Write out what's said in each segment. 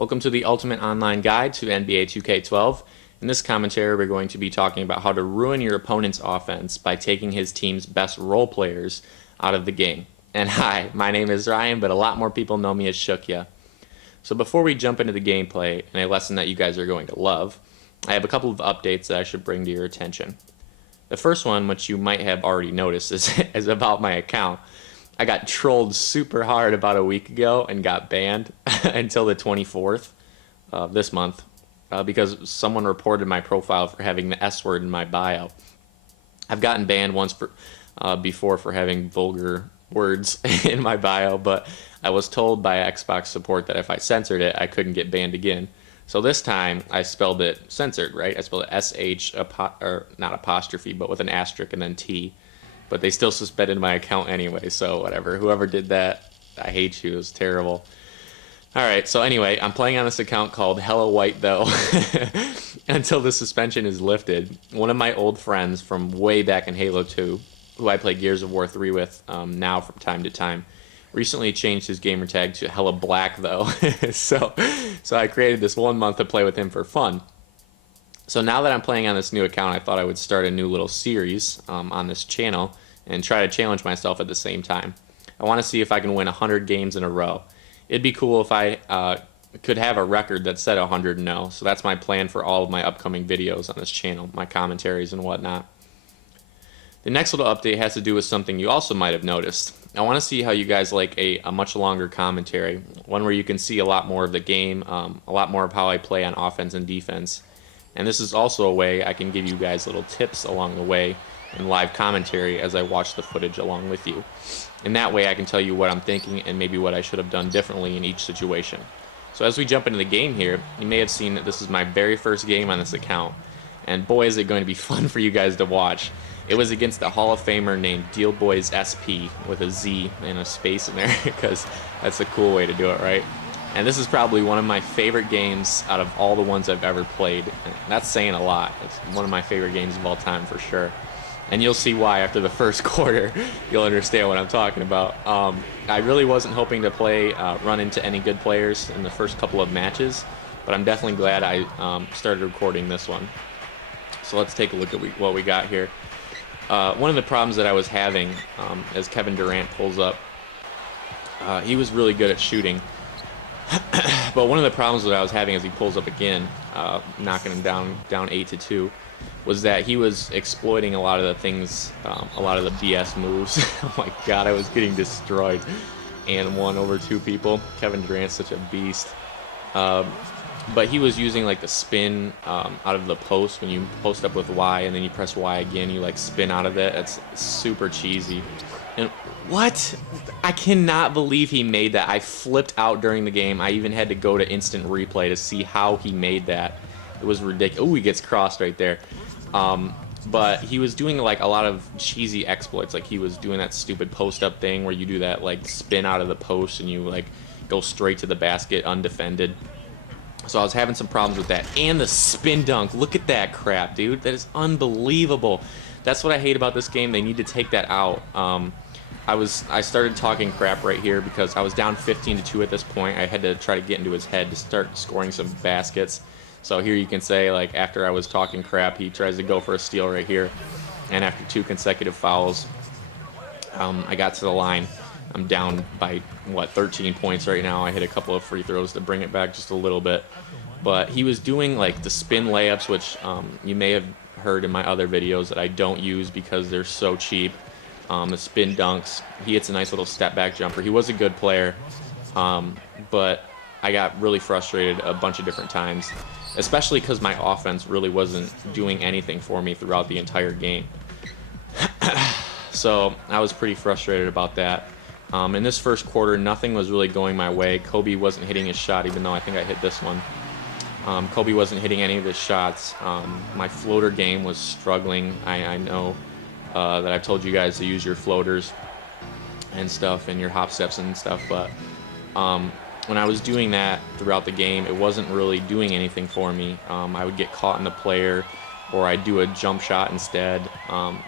Welcome to the Ultimate Online Guide to NBA 2K12. In this commentary, we're going to be talking about how to ruin your opponent's offense by taking his team's best role players out of the game. And hi, my name is Ryan, but a lot more people know me as Shukya. So before we jump into the gameplay and a lesson that you guys are going to love, I have a couple of updates that I should bring to your attention. The first one, which you might have already noticed, is about my account. I got trolled super hard about a week ago and got banned until the 24th of this month because someone reported my profile for having the S word in my bio. I've gotten banned once before for having vulgar words in my bio, but I was told by Xbox support that if I censored it, I couldn't get banned again. So this time I spelled it censored, right? I spelled it S-H, or not apostrophe, but with an asterisk and then T. But they still suspended my account anyway, so whatever. Whoever did that, I hate you. It was terrible. Alright, so anyway, I'm playing on this account called Hello White, though, until the suspension is lifted. One of my old friends from way back in Halo 2, who I play Gears of War 3 with now from time to time, recently changed his gamer tag to Hella Black, though. so I created this 1 month to play with him for fun. So now that I'm playing on this new account, I thought I would start a new little series on this channel and try to challenge myself at the same time. I want to see if I can win 100 games in a row. It'd be cool if I could have a record that said 100-0. So that's my plan for all of my upcoming videos on this channel, my commentaries and whatnot. The next little update has to do with something you also might have noticed. I want to see how you guys like a much longer commentary, one where you can see a lot more of the game, a lot more of how I play on offense and defense. And this is also a way I can give you guys little tips along the way in live commentary as I watch the footage along with you. In that way I can tell you what I'm thinking and maybe what I should have done differently in each situation. So as we jump into the game here, you may have seen that this is my very first game on this account. And boy is it going to be fun for you guys to watch. It was against a Hall of Famer named Deal Boys SP with a Z and a space in there because that's a cool way to do it, right? And this is probably one of my favorite games out of all the ones I've ever played. And that's saying a lot. It's one of my favorite games of all time for sure. And you'll see why after the first quarter. You'll understand what I'm talking about. I really wasn't hoping to run into any good players in the first couple of matches, but I'm definitely glad I started recording this one. So let's take a look at what we got here. One of the problems that I was having as Kevin Durant pulls up, he was really good at shooting. But one of the problems that I was having as he pulls up again, knocking him down 8-2, was that he was exploiting a lot of the things, a lot of the BS moves. Oh my god, I was getting destroyed and won over 2 people. Kevin Durant's such a beast. But he was using like the spin out of the post. When you post up with Y and then you press Y again, you like spin out of it. It's super cheesy. And what? I cannot believe he made that. I flipped out during the game. I even had to go to instant replay to see how he made that. It was ridiculous. Oh, he gets crossed right there. But he was doing like a lot of cheesy exploits. Like he was doing that stupid post-up thing where you do that like spin out of the post and you like go straight to the basket undefended. So I was having some problems with that. And the spin dunk. Look at that crap, dude. That is unbelievable. That's what I hate about this game. They need to take that out. I started talking crap right here because I was down 15-2 at this point. I had to try to get into his head to start scoring some baskets. So here you can say, like, after I was talking crap, he tries to go for a steal right here. And after 2 consecutive fouls, I got to the line. I'm down by, 13 points right now. I hit a couple of free throws to bring it back just a little bit. But he was doing, like, the spin layups, which you may have heard in my other videos that I don't use because they're so cheap. The spin dunks. He hits a nice little step back jumper. He was a good player, but I got really frustrated a bunch of different times, especially because my offense really wasn't doing anything for me throughout the entire game. So I was pretty frustrated about that. In this first quarter, nothing was really going my way. Kobe wasn't hitting his shot, even though I think I hit this one. Kobe wasn't hitting any of his shots. My floater game was struggling. I know that I've told you guys to use your floaters and stuff and your hop steps and stuff, but when I was doing that throughout the game, it wasn't really doing anything for me. I would get caught in the player, or I'd do a jump shot instead.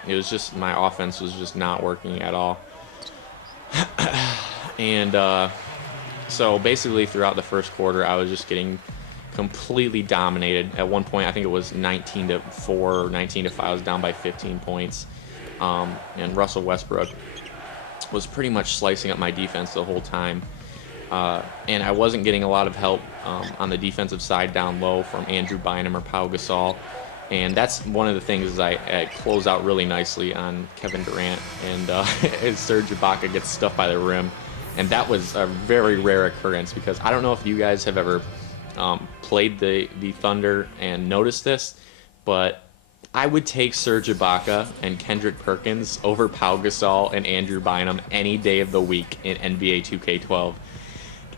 It was just, my offense was just not working at all. And So basically, throughout the first quarter, I was just getting completely dominated. At one point, I think it was 19-4 or 19-5. I was down by 15 points. And Russell Westbrook was pretty much slicing up my defense the whole time. And I wasn't getting a lot of help on the defensive side down low from Andrew Bynum or Pau Gasol. And that's one of the things is I close out really nicely on Kevin Durant, and Serge Ibaka gets stuffed by the rim. And that was a very rare occurrence, because I don't know if you guys have ever played the Thunder and noticed this, but I would take Serge Ibaka and Kendrick Perkins over Pau Gasol and Andrew Bynum any day of the week in NBA 2K12.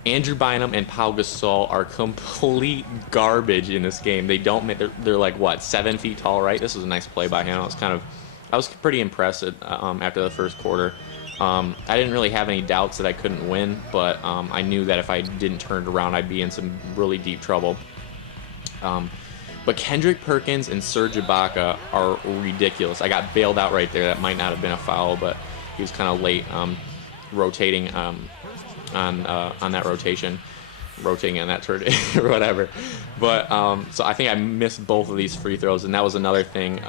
Andrew Bynum and Pau Gasol are complete garbage in this game. They don't make, they're like, what, 7 feet tall, right? This was a nice play by him. I was pretty impressed after the first quarter. I didn't really have any doubts that I couldn't win, but I knew that if I didn't turn it around, I'd be in some really deep trouble. But Kendrick Perkins and Serge Ibaka are ridiculous. I got bailed out right there. That might not have been a foul, but he was kind of late rotating on that rotation on that turn or whatever. But so I think I missed both of these free throws, and that was another thing.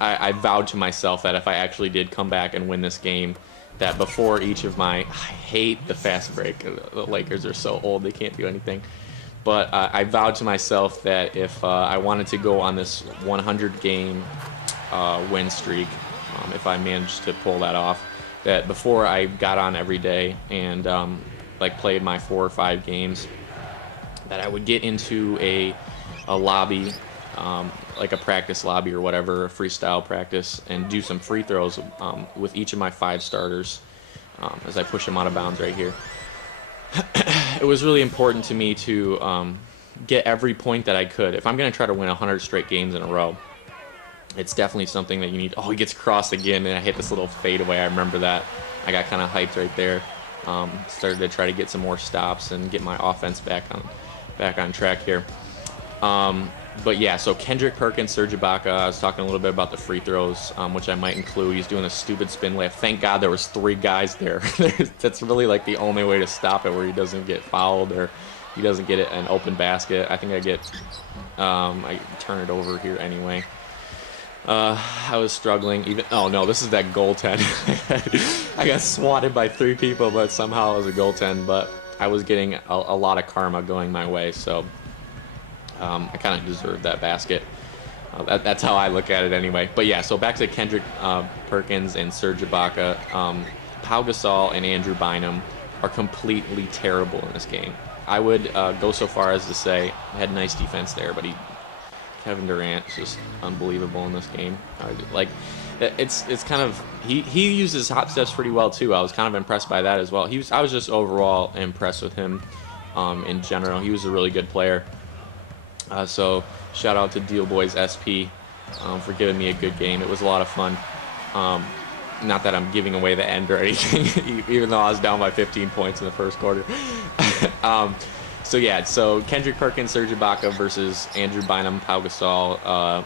I vowed to myself that if I actually did come back and win this game, that before each of my, I hate the fast break. The Lakers are so old, they can't do anything. But I vowed to myself that if I wanted to go on this 100-game win streak, if I managed to pull that off, that before I got on every day and played my 4 or 5 games, that I would get into a lobby, like a practice lobby or whatever, a freestyle practice, and do some free throws with each of my 5 starters as I push them out of bounds right here. It was really important to me to get every point that I could. If I'm going to try to win 100 straight games in a row, it's definitely something that you need. Oh, he gets crossed again, and I hit this little fadeaway. I remember that. I got kind of hyped right there. Started to try to get some more stops and get my offense back on track here. But yeah, so Kendrick Perkins, Serge Ibaka, I was talking a little bit about the free throws, which I might include. He's doing a stupid spin layup. Thank God there was 3 guys there. That's really like the only way to stop it, where he doesn't get fouled or he doesn't get an open basket. I think I turn it over here anyway. I was struggling. Oh no, this is that goaltend. I got swatted by 3 people, but somehow it was a goaltend. But I was getting a lot of karma going my way, so I kind of deserved that basket. That's how I look at it anyway. But yeah, so back to Kendrick Perkins and Serge Ibaka. Pau Gasol and Andrew Bynum are completely terrible in this game. I would go so far as to say I had nice defense there, but Kevin Durant is just unbelievable in this game. It's kind of he uses hop steps pretty well too. I was kind of impressed by that as well. I was just overall impressed with him in general. He was a really good player. So shout out to Deal Boys SP for giving me a good game. It was a lot of fun. Not that I'm giving away the end or anything, even though I was down by 15 points in the first quarter. So yeah, so Kendrick Perkins, Serge Ibaka versus Andrew Bynum, Pau Gasol.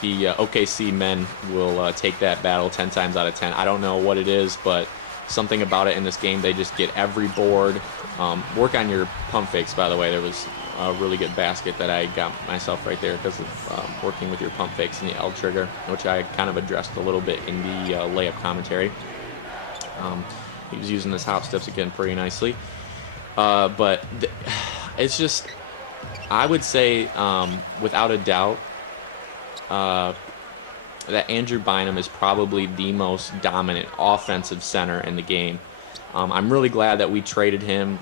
The OKC men will take that battle 10 times out of 10. I don't know what it is, but something about it in this game. They just get every board. Work on your pump fakes, by the way. There was a really good basket that I got myself right there because of working with your pump fakes and the L trigger, which I kind of addressed a little bit in the layup commentary. He was using his hop steps again pretty nicely. But it's just, I would say, without a doubt, that Andrew Bynum is probably the most dominant offensive center in the game. I'm really glad that we traded him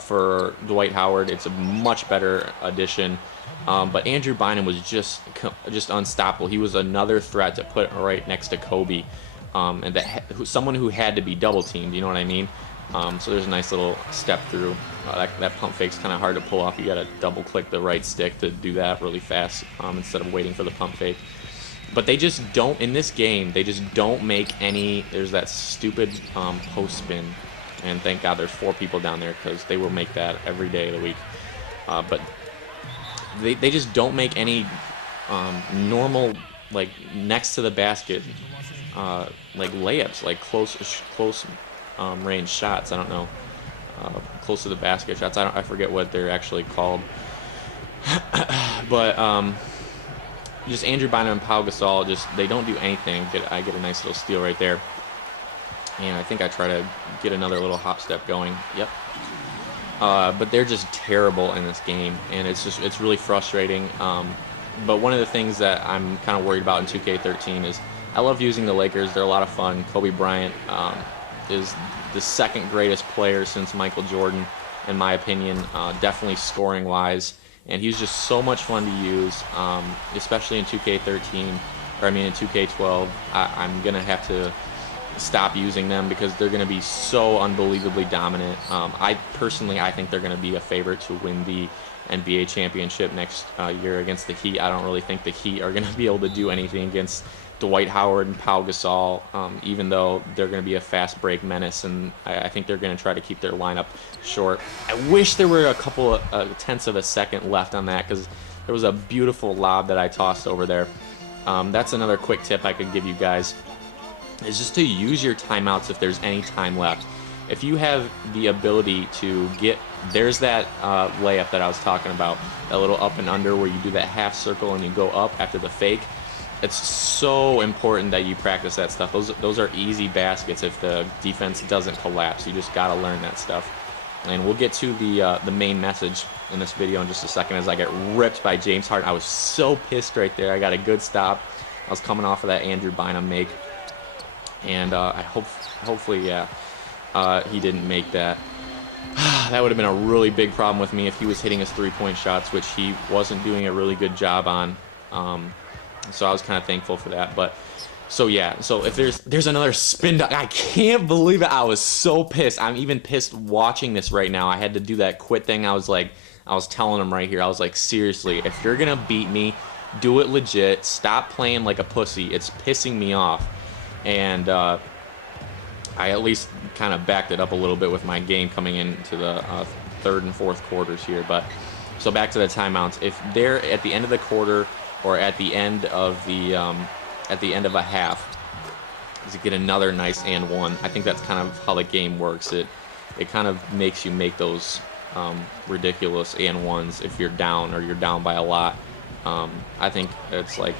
for Dwight Howard. It's a much better addition. But Andrew Bynum was just unstoppable. He was another threat to put right next to Kobe, and someone who had to be double teamed. You know what I mean? So there's a nice little step through. That pump fake's kind of hard to pull off. You got to double click the right stick to do that really fast instead of waiting for the pump fake. But they just don't, in this game, they just don't make any. There's that stupid post spin. And thank God there's 4 people down there, because they will make that every day of the week. But they just don't make any normal, like, next to the basket, like layups, like close range shots. I don't know. close to the basket shots. I forget what they're actually called, but just Andrew Bynum and Pau Gasol, just they don't do anything. I get a nice little steal right there, and I think I try to get another little hop step going. Yep. But they're just terrible in this game, and it's really frustrating. But one of the things that I'm kind of worried about in 2K13 is I love using the Lakers. They're a lot of fun. Kobe Bryant is the second greatest player since Michael Jordan, in my opinion, definitely scoring-wise. And he's just so much fun to use, especially in 2K13, or I mean in 2K12. I'm going to have to stop using them because they're going to be so unbelievably dominant. I think they're going to be a favorite to win the NBA championship next year against the Heat. I don't really think the Heat are going to be able to do anything against Dwight Howard and Pau Gasol, even though they're going to be a fast break menace, and I think they're going to try to keep their lineup short. I wish there were a couple of tenths of a second left on that because there was a beautiful lob that I tossed over there. That's another quick tip I could give you guys, is just to use your timeouts if there's any time left. If you have the ability to there's that layup that I was talking about, that little up and under where you do that half circle and you go up after the fake. It's so important that you practice that stuff. Those are easy baskets if the defense doesn't collapse. You just got to learn that stuff. And we'll get to the main message in this video in just a second as I get ripped by James Harden. I was so pissed right there. I got a good stop. I was coming off of that Andrew Bynum make. And hopefully, he didn't make that. That would have been a really big problem with me if he was hitting his three-point shots, which he wasn't doing a really good job on. So I was kind of thankful for that. But so if there's another spin dunk, I can't believe it. I was so pissed. I'm even pissed watching this right now. I had to do that quit thing. I was telling him right here. I was like, seriously, if you're gonna beat me, do it legit. Stop playing like a pussy. It's pissing me off. And I at least kind of backed it up a little bit with my game coming into the third and fourth quarters here. But so back to the timeouts. If they're at the end of the quarter or at the end of a half, to get another nice and one. I think that's kind of how the game works. It kind of makes you make those ridiculous and ones if you're down or you're down by a lot. I think it's like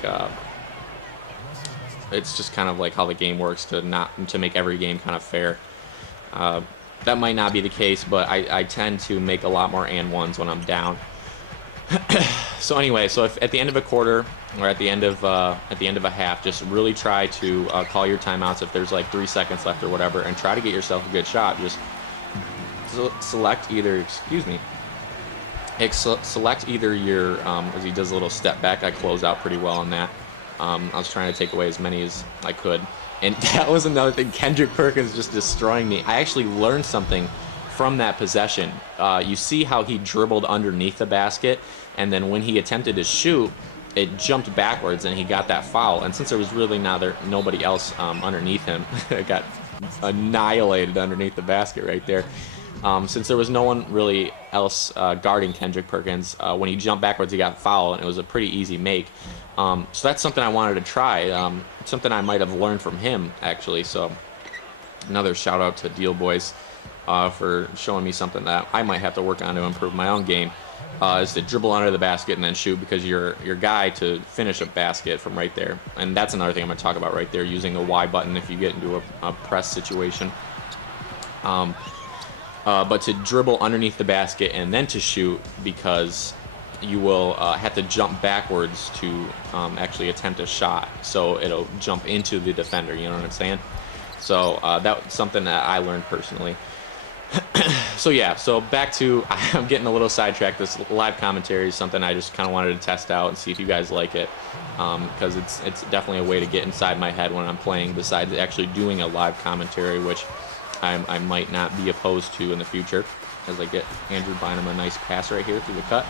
it's just kind of like how the game works to make every game kind of fair. That might not be the case, but I tend to make a lot more and ones when I'm down. So anyway, if at the end of a quarter or at the end of a half, just really try to call your timeouts if there's like 3 seconds left or whatever, and try to get yourself a good shot. Just select either, select either your as he does a little step back. I close out pretty well on that. I was trying to take away as many as I could, and that was another thing. Kendrick Perkins just destroying me. I actually learned something from that possession. You see how he dribbled underneath the basket, and then when he attempted to shoot, it jumped backwards and he got that foul. And since there was really nobody else underneath him, it got annihilated underneath the basket right there. Since there was no one really else guarding Kendrick Perkins, when he jumped backwards, he got fouled, and it was a pretty easy make. So that's something I wanted to try. Something I might have learned from him, actually. So another shout out to Deal Boys for showing me something that I might have to work on to improve my own game, is to dribble under the basket and then shoot, because your guy to finish a basket from right there. And that's another thing I'm going to talk about right there, using the Y button if you get into a press situation. But to dribble underneath the basket and then to shoot, because you will have to jump backwards to actually attempt a shot. So it'll jump into the defender, you know what I'm saying? So that's something that I learned personally. So back to, I'm getting a little sidetracked. This live commentary is something I just kind of wanted to test out and see if you guys like it, because it's definitely a way to get inside my head when I'm playing, besides actually doing a live commentary, which I might not be opposed to in the future, as I get Andrew Bynum a nice pass right here through the cut,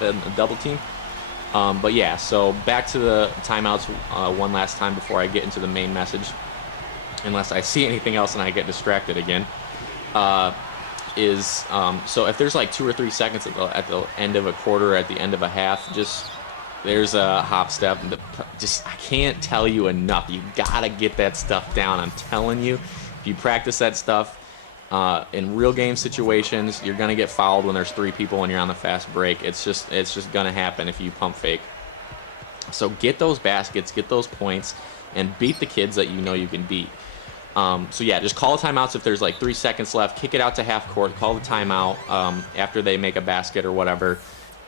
a double team. But yeah, so back to the timeouts one last time before I get into the main message, unless I see anything else and I get distracted again. So if there's like 2 or 3 seconds at the end of a quarter, at the end of a half, there's a hop step. I can't tell you enough. You gotta get that stuff down. I'm telling you, if you practice that stuff, In real game situations, you're gonna get fouled when there's 3 people and you're on the fast break. It's just gonna happen if you pump fake. So get those baskets, get those points, and beat the kids that you know you can beat. So yeah, just call timeouts if there's like 3 seconds left. Kick it out to half court. Call the timeout after they make a basket or whatever,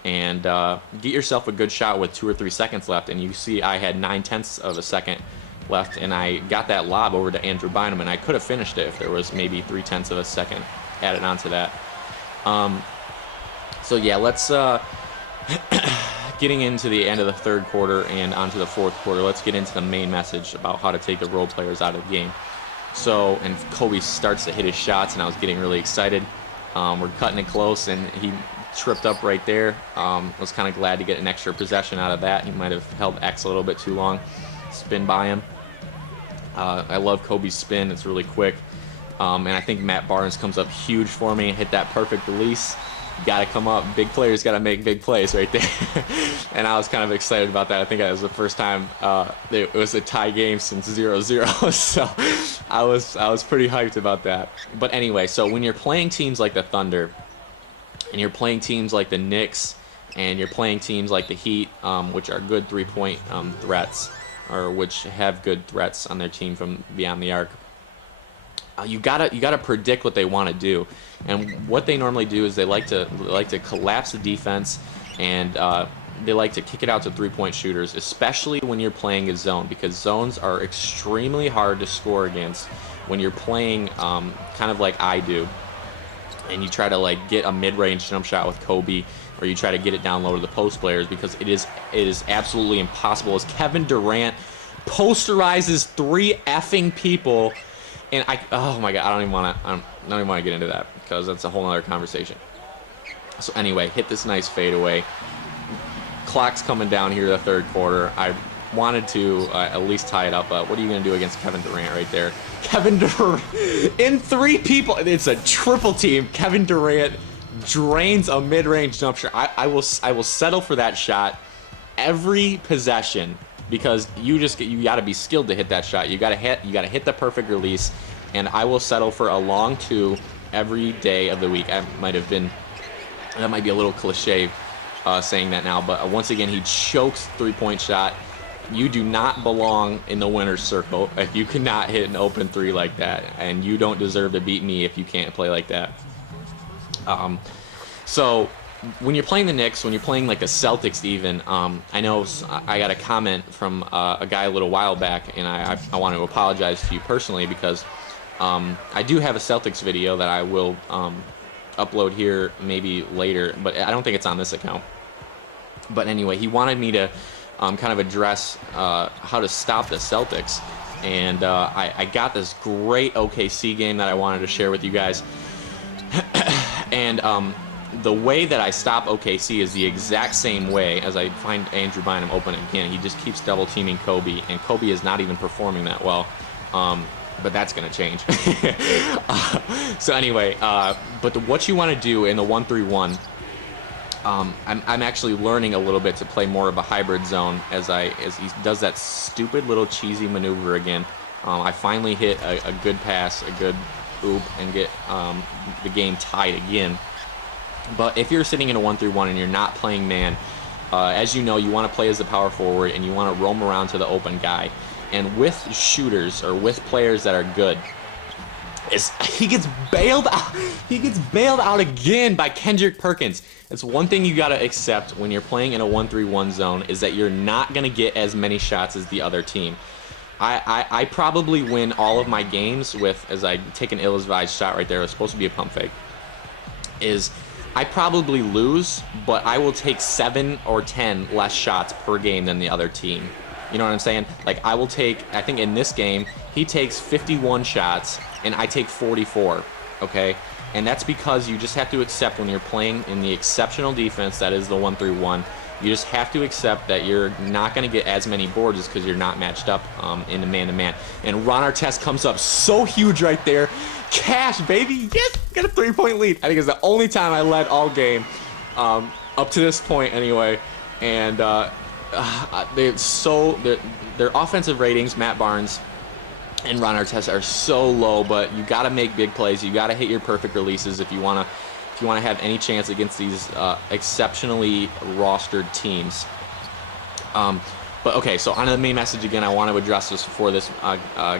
and get yourself a good shot with 2 or 3 seconds left. And you see, I had 9/10 of a second left, and I got that lob over to Andrew Bynum, and I could have finished it if there was maybe 3/10 of a second added onto that. So yeah, let's getting into the end of the third quarter and onto the fourth quarter. Let's get into the main message about how to take the role players out of the game. So, and Kobe starts to hit his shots, and I was getting really excited. We're cutting it close, and he tripped up right there. Was kind of glad to get an extra possession out of that. He might have held X a little bit too long. Spin by him. I love Kobe's spin. It's really quick. And I think Matt Barnes comes up huge for me. Hit that perfect release. Got to come up. Big players got to make big plays right there. And I was kind of excited about that. I think that was the first time it was a tie game since 0-0. So I was pretty hyped about that. But anyway, so when you're playing teams like the Thunder, and you're playing teams like the Knicks, and you're playing teams like the Heat, which are good three-point threats, or which have good threats on their team from beyond the arc, you gotta predict what they want to do. And what they normally do is they like to collapse the defense, and they like to kick it out to three-point shooters, especially when you're playing a zone, because zones are extremely hard to score against when you're playing kind of like I do, and you try to like get a mid-range jump shot with Kobe, or you try to get it down low to the post players, because it is absolutely impossible. As Kevin Durant posterizes 3 effing people, and oh my god, I don't even want to get into that, because that's a whole other conversation. So anyway, hit this nice fadeaway. Clock's coming down here the third quarter. I wanted to at least tie it up, but what are you going to do against Kevin Durant right there? Kevin Durant in 3 people. It's a triple team. Kevin Durant drains a mid-range jump shot. I will settle for that shot every possession, because you got to be skilled to hit that shot. You got to hit the perfect release, and I will settle for a long 2 every day of the week. That might be a little cliche saying that now, but once again, he chokes 3-point shot. You do not belong in the winner's circle if you cannot hit an open 3 like that, and you don't deserve to beat me if you can't play like that. So when you're playing the Knicks, when you're playing like the Celtics even, I know I got a comment from a guy a little while back, and I want to apologize to you personally, because I do have a Celtics video that I will upload here maybe later, but I don't think it's on this account. But anyway, he wanted me to kind of address how to stop the Celtics, and I got this great OKC game that I wanted to share with you guys. And the way that I stop OKC is the exact same way as I find Andrew Bynum open again. He just keeps double teaming Kobe, and Kobe is not even performing that well. But that's going to change. So anyway, but what you want to do in the 1-3-1, I'm actually learning a little bit to play more of a hybrid zone as he does that stupid little cheesy maneuver again. I finally hit a good pass, a good oop, and get the game tied again. But if you're sitting in a 1-3-1 and you're not playing man, as you know, you want to play as the power forward, and you want to roam around to the open guy. And with shooters, or with players that are good, he gets bailed out. He gets bailed out again by Kendrick Perkins. It's one thing you got to accept when you're playing in a 1-3-1 zone, is that you're not going to get as many shots as the other team. I probably win all of my games with, as I take an ill-advised shot right there, it was supposed to be a pump fake, is I probably lose, but I will take 7 or 10 less shots per game than the other team. You know what I'm saying? Like, I think in this game, he takes 51 shots, and I take 44, okay? And that's because you just have to accept, when you're playing in the exceptional defense that is the 1-3-1, you just have to accept that you're not going to get as many boards just because you're not matched up in the man-to-man. And Ron Artest comes up so huge right there. Cash, baby, yes, got a 3-point lead. I think it's the only time I led all game, up to this point anyway. And their offensive ratings, Matt Barnes, and Ron Artest are so low, but you got to make big plays. You got to hit your perfect releases if you want to have any chance against these exceptionally rostered teams. But okay, so on to the main message again. I want to address this before this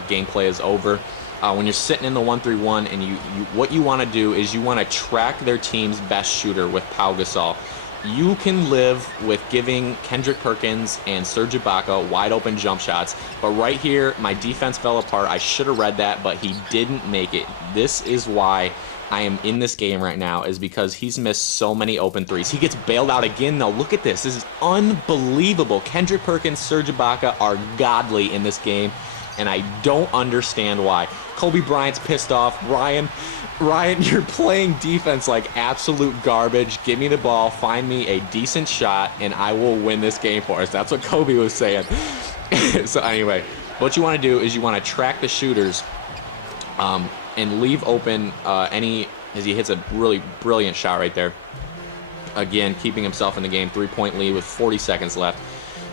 gameplay is over. When you're sitting in the 1-3-1, and what you want to do is you want to track their team's best shooter with Pau Gasol. You can live with giving Kendrick Perkins and Serge Ibaka wide open jump shots, but right here, my defense fell apart. I should have read that, but he didn't make it. This is why I am in this game right now, is because he's missed so many open threes. He gets bailed out again, though. Look at this. This is unbelievable. Kendrick Perkins, Serge Ibaka are godly in this game, and I don't understand why. Kobe Bryant's pissed off. Ryan, you're playing defense like absolute garbage. Give me the ball, find me a decent shot, and I will win this game for us. That's what Kobe was saying. So anyway, what you want to do is you want to track the shooters and leave open as he hits a really brilliant shot right there. Again, keeping himself in the game, 3-point lead with 40 seconds left.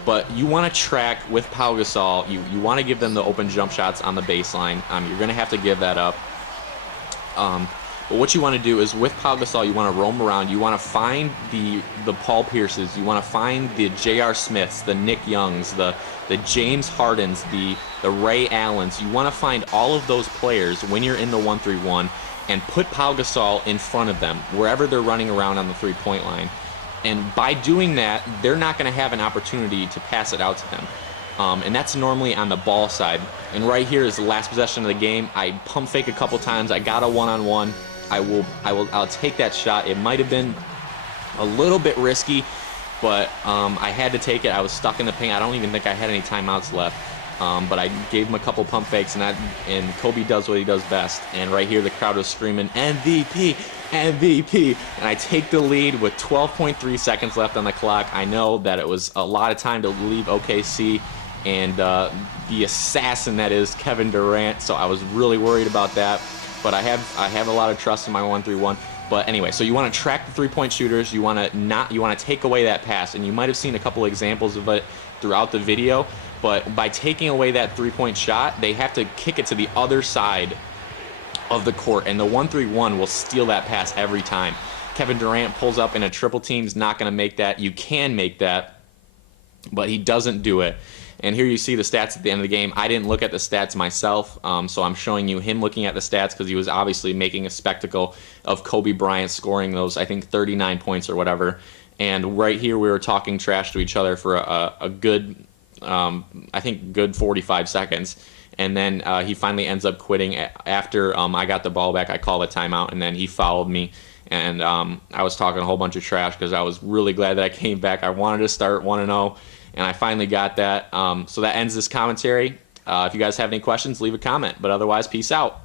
But you want to track with Pau Gasol. You want to give them the open jump shots on the baseline. You're going to have to give that up. But what you want to do is with Pau Gasol, you want to roam around. You want to find the Paul Pierces. You want to find the J.R. Smiths, the Nick Youngs, the James Hardens, the Ray Allens. You want to find all of those players when you're in the 1-3-1 and put Pau Gasol in front of them wherever they're running around on the 3-point line. And by doing that, they're not going to have an opportunity to pass it out to them. And that's normally on the ball side. And right here is the last possession of the game. I pump fake a couple times. I got a one-on-one. I'll take that shot. It might have been a little bit risky, but I had to take it. I was stuck in the paint. I don't even think I had any timeouts left. But I gave him a couple pump fakes, and Kobe does what he does best. And right here, the crowd was screaming, MVP, MVP. And I take the lead with 12.3 seconds left on the clock. I know that it was a lot of time to leave OKC and the assassin that is Kevin Durant. So I was really worried about that. But I have a lot of trust in my 1-3-1. But anyway, so you want to track the 3-point shooters. You want to take away that pass, and you might have seen a couple examples of it throughout the video. But by taking away that 3-point shot, they have to kick it to the other side of the court, and the 1-3-1 will steal that pass every time. Kevin Durant pulls up in a triple team. He's not going to make that. You can make that, but he doesn't do it. And here you see the stats at the end of the game. I didn't look at the stats myself, so I'm showing you him looking at the stats because he was obviously making a spectacle of Kobe Bryant scoring those, I think, 39 points or whatever. And right here we were talking trash to each other for a good, I think, good 45 seconds. And then he finally ends up quitting after I got the ball back. I called a timeout, and then he fouled me. And I was talking a whole bunch of trash because I was really glad that I came back. I wanted to start 1-0. And I finally got that. So that ends this commentary. If you guys have any questions, leave a comment. But otherwise, peace out.